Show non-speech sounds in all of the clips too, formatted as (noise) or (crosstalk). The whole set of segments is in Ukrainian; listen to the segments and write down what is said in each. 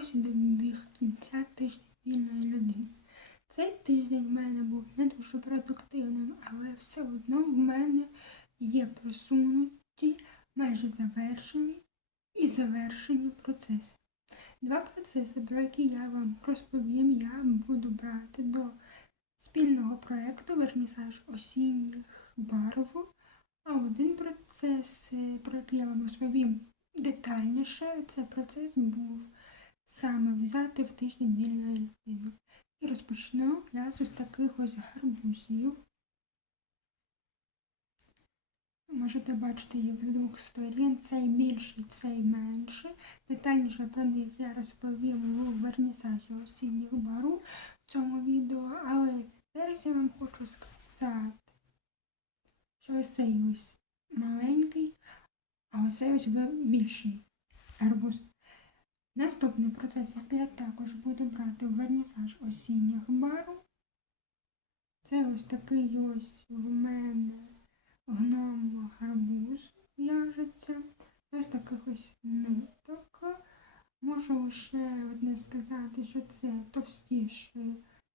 ось добіг кінця тижня вільної людини. Цей тиждень в мене був не дуже продуктивним, але все одно в мене є просунуті, майже завершені і завершені процеси. Два процеси, про які я вам розповім, я буду брати до спільного проєкту Вернісаж осінніх барву. А один процес, е, про який я вам розповім детальніше, це процес був саме взяти в тиждень вільної людини. І розпочну я з ось таких ось гарбузів. Можете бачити їх з двох сторін, цей більший, цей менший. Детальніше про них я розповім у вернісажі осінніх бару в цьому відео, але зараз я вам хочу сказати, що ось цей ось маленький, а оцей ось більший гарбуз. Наступний процес, який я також буду брати в вернісаж осінніх бару. Це ось такий ось в мене гном гарбуз в'яжеться. Ось таких ось ниток. Можу лише одне сказати, що це товстіша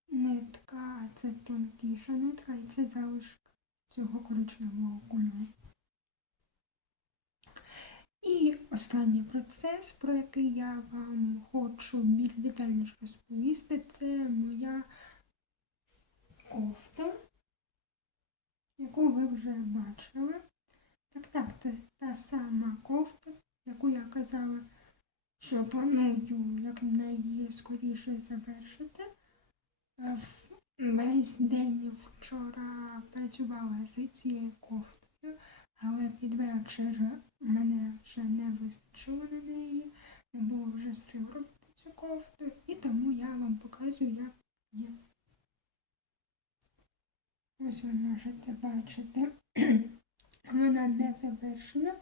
нитка, а це тонкіша нитка, і це залишок цього коричневого кольору. І останній процес, про який я вам хочу більш детальніше розповісти, це моя кофта, яку ви вже бачили. Так, так, це та сама кофта, яку я казала, що планую якнайскоріше скоріше завершити. Е, Весь день вчора працювала з цією кофтою, але під вечір мене ще не вистачило на неї, не було вже сил робити цю кофту, і тому я вам показую, як є. Ось ви можете бачити, (clears throat) вона не завершена.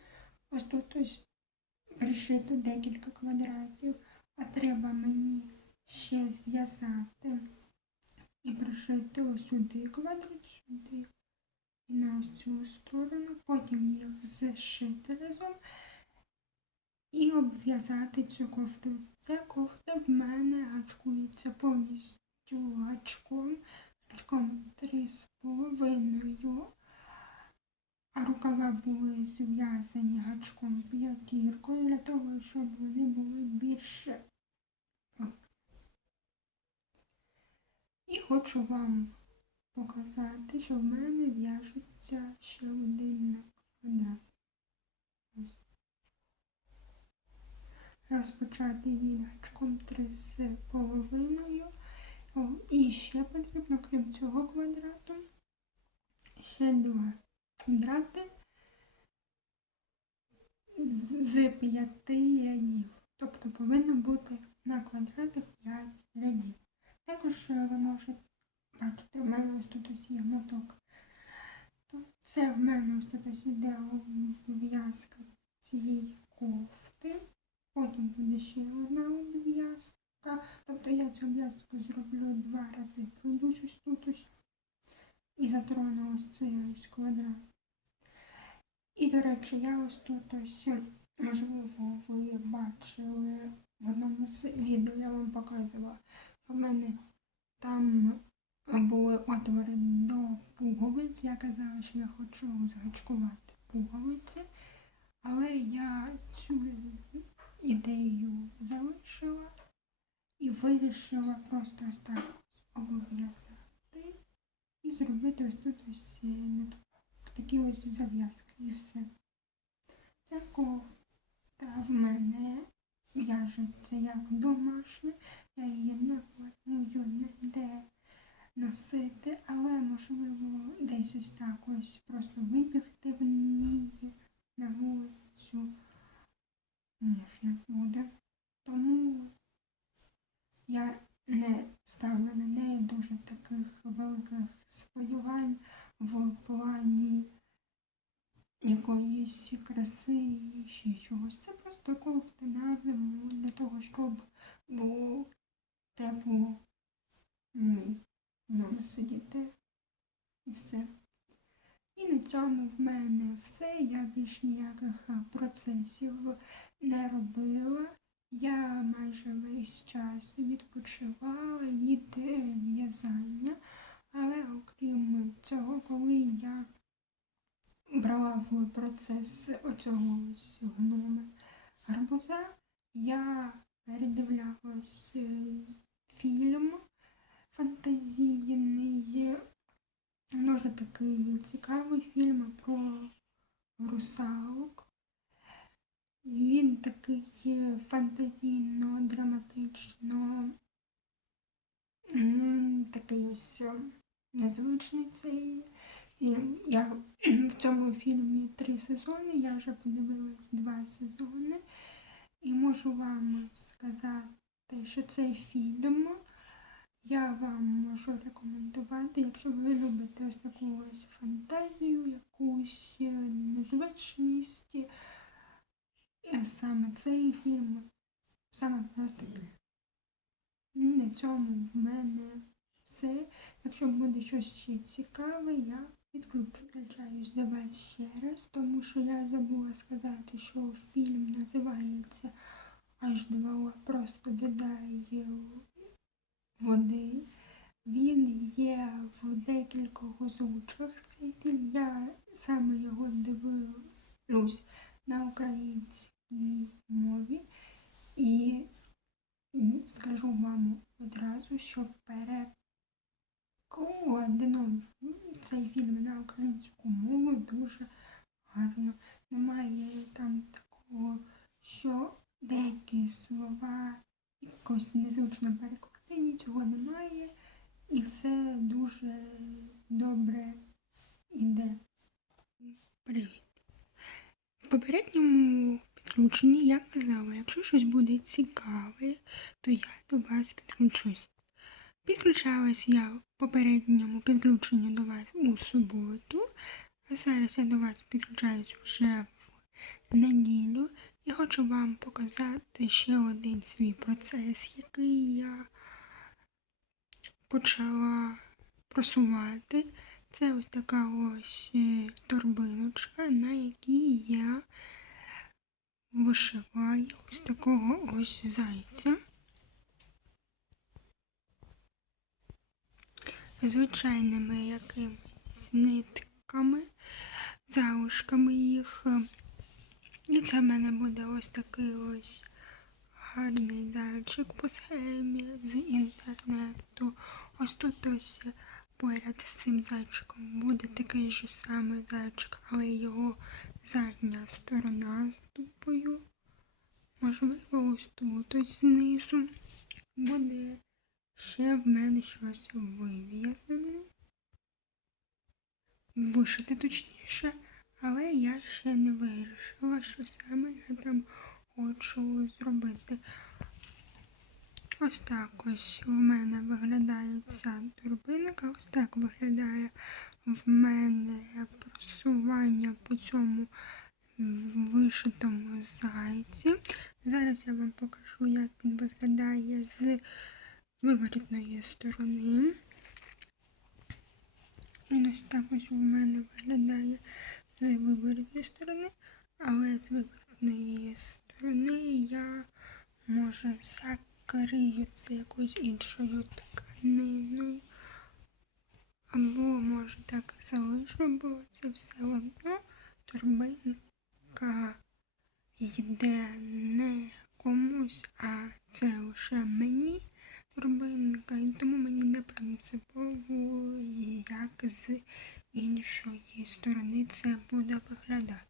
Ось тут ось пришито декілька квадратів, а треба мені ще зв'язати і пришити сюди квадрат, сюди на цю сторону, потім їх зашити разом і обв'язати цю кофту. Ця кофта в мене гачкується повністю гачком, гачком 3,5, а рукава були зв'язані гачком п'ятіркою для того, щоб вони були більше. І хочу вам показати, що в мене в'яжеться ще один квадрат. Розпочати він гачком 3 з половиною. І ще потрібно, крім цього квадрату, ще два квадрати з п'яти рядів. Тобто повинно бути на квадратах 5 рядів. Також е, ви можете бачити, в мене ось тут ось є моток. То це в мене ось тут ось іде обв'язка цієї кофти. Потім буде ще одна обв'язка. Тобто я цю обв'язку зроблю два рази. Пройдусь ось тут ось і затрону ось цей ось квадрат. І, до речі, я ось тут ось, можливо, ви бачили в одному з відео, я вам показувала. У мене там були отвори до пуговиць. Я казала, що я хочу згачкувати пуговиці, але я цю ідею залишила і вирішила просто так обов'язати і зробити ось тут ось е, такі ось зав'язки і все. Ця кофта в мене в'яжеться як домашня, я її не планую ніде носити, але можливо десь ось так ось просто вибігти в ній на вулицю можна буде. Тому я не ставлю на неї дуже таких великих сподівань в плані якоїсь краси і ще чогось. Це просто кофта на зиму для того, щоб було тепло мені вдома і все. І на цьому в мене все. Я більш ніяких процесів не робила. Я майже весь час відпочивала від е, в'язання, але окрім цього, коли я брала в процес оцього гнома гарбуза, я передивлялась е, фільм фантазійний, дуже такий цікавий фільм про русалок. Він такий фантазійно, драматично, такий ось е, незвичний цей фільм. Я (clears throat) в цьому фільмі три сезони, я вже подивилась два сезони. І можу вам сказати, що цей фільм я вам можу рекомендувати, якщо ви любите ось таку ось фантазію, якусь е, незвичність. І саме цей фільм саме про таке. На цьому в мене все. Якщо буде щось ще цікаве, я підключаюсь до вас ще раз, тому що я забула сказати, що фільм називається H2O, просто додай води. Він є в декількох озвучках цей фільм. Я саме його дивлюсь на українській мові. І скажу вам одразу, що перекладено цей фільм на українську мову дуже гарно. Немає там такого, що деякі слова якось незвично перекладені, цього немає. І все дуже добре йде. Привіт. В попередньому підключенні я казала, якщо щось буде цікаве, то я до вас підключусь. Підключалась я в попередньому підключенні до вас у суботу, а зараз я до вас підключаюсь вже в неділю і хочу вам показати ще один свій процес, який я почала просувати. Це ось така ось е, торбиночка, на якій я вишиваю ось такого ось зайця. Звичайними якимись нитками, залишками їх. І це в мене буде ось такий ось гарний зайчик по схемі з інтернету. Ось тут ось поряд з цим зайчиком буде такий же самий зайчик, але його задня сторона з дупою. Можливо, ось тут ось знизу буде ще в мене щось вив'язане. Вишити точніше, але я ще не вирішила, що саме я там хочу зробити. Ось так ось у мене виглядає ця турбинка, ось так виглядає в мене просування по цьому вишитому зайці. Зараз я вам покажу, як він виглядає з виворітної сторони. Він ось так ось у мене виглядає з виворітної сторони, але з виворітної сторони я може закрию це якоюсь іншою тканиною. Або може так залишу, бо це все одно торбинка йде не комусь, а це лише мені торбинка. І тому мені не принципово, як з іншої сторони це буде виглядати.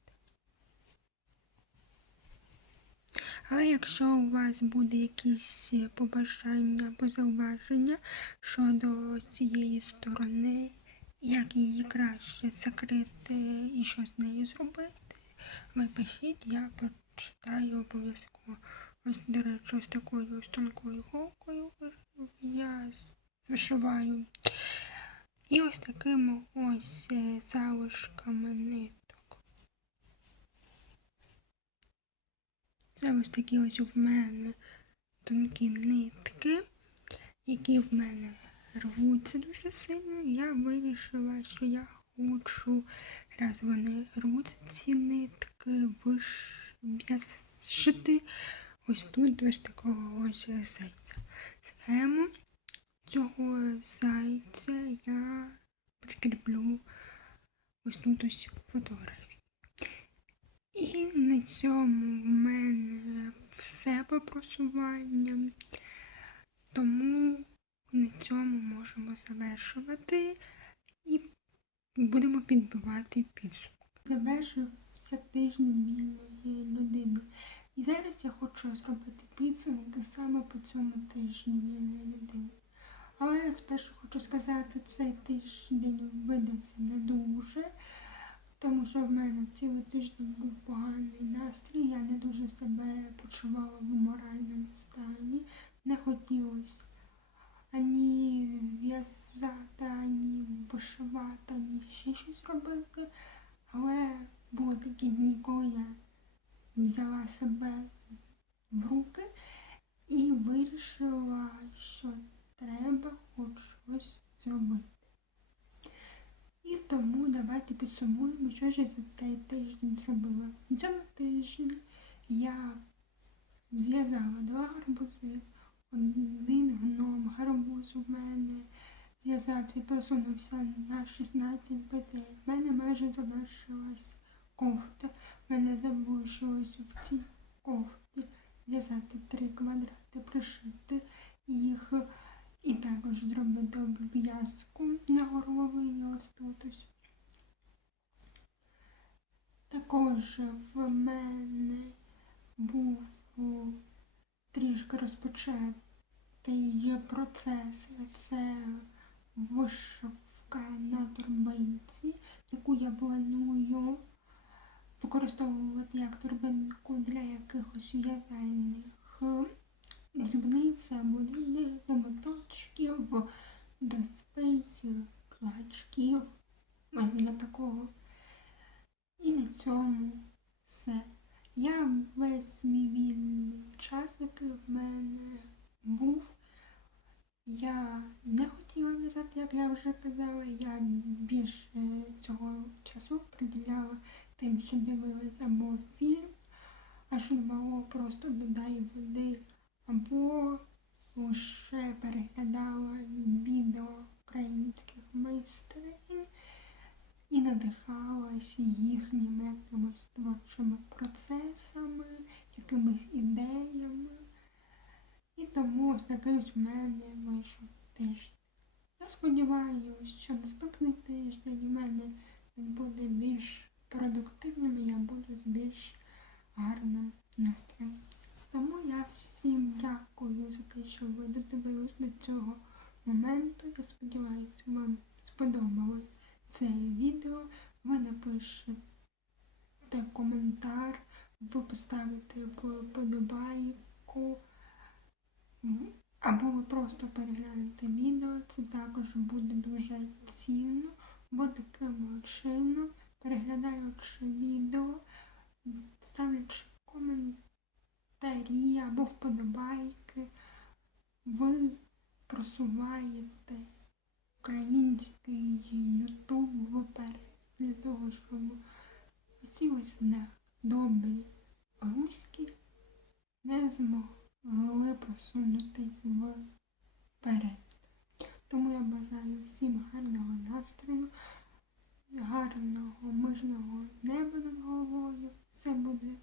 Але якщо у вас буде якісь побажання або зауваження щодо цієї сторони, як її краще закрити і що з нею зробити, ви пишіть, я прочитаю обов'язково. Ось, до речі, ось такою ось тонкою голкою я вишиваю. І ось такими ось е, залишками ниток. Це ось такі ось в мене тонкі нитки, які в мене рвуться дуже сильно. Я вирішила, що я хочу, раз вони рвуться ці нитки, вишити ось тут ось такого ось зайця. Схему цього зайця я прикріплю ось тут ось фотографії. І на цьому в мене все по просуванням. Тому на цьому можемо завершувати і будемо підбивати підсумок. Завершився тиждень вільної людини. І зараз я хочу зробити підсумок саме по цьому тижню вільної людини. Але я спершу хочу сказати, цей тиждень видався не дуже, тому що в мене цілий тиждень був поганий настрій, я не дуже себе почувала в моральному стані, не хотілося ані в'язати, ані вишивати, ані ще щось робити. Але були такі дні, коли я взяла себе в руки і вирішила, що треба хоч щось зробити. І тому давайте підсумуємо, що ж я за цей тиждень зробила. На цьому тижні я зв'язала два гарбузи, один гарбуз у мене зв'язався і просунувся на 16 петель. В мене майже завершилась кофта. В мене залишилось в цій кофті зв'язати три квадрати, пришити їх і також зробити обв'язку на горловині ось тут ось. Також в мене був трішки розпочатий процес. Це вишивка на торбинці, яку я планую використовувати як торбинку для якихось в'язальних дрібниць або до моточків, до спиців, клачків, для такого. І на цьому все. Я весь мій вільний час, який в мене був. Я не хотіла в'язати, як я вже казала, я більше цього часу приділяла тим, що дивилась або фільм, аж мало просто додай води, або лише переглядала відео українських майстринь і надихалась їхніми якимось творчими процесами, якимись ідеями. І тому ось такий ось в мене вийшов тиждень. Я сподіваюся, що наступний тиждень в мене він буде більш продуктивним і я буду з більш гарним настроєм. Тому я всім дякую за те, що ви додивились до цього моменту. Я сподіваюся, вам сподобалось це відео. Ви напишете коментар, ви поставите вподобайку. Або ви просто переглянете відео, це також буде дуже цінно, бо таким чином, переглядаючи відео, ставлячи коментарі або вподобайки, ви просуваєте український ютуб вперед для того, щоб оці ось добрі руські не змогли просунутись вперед. Тому я бажаю всім гарного настрою, гарного мирного неба над головою. Все буде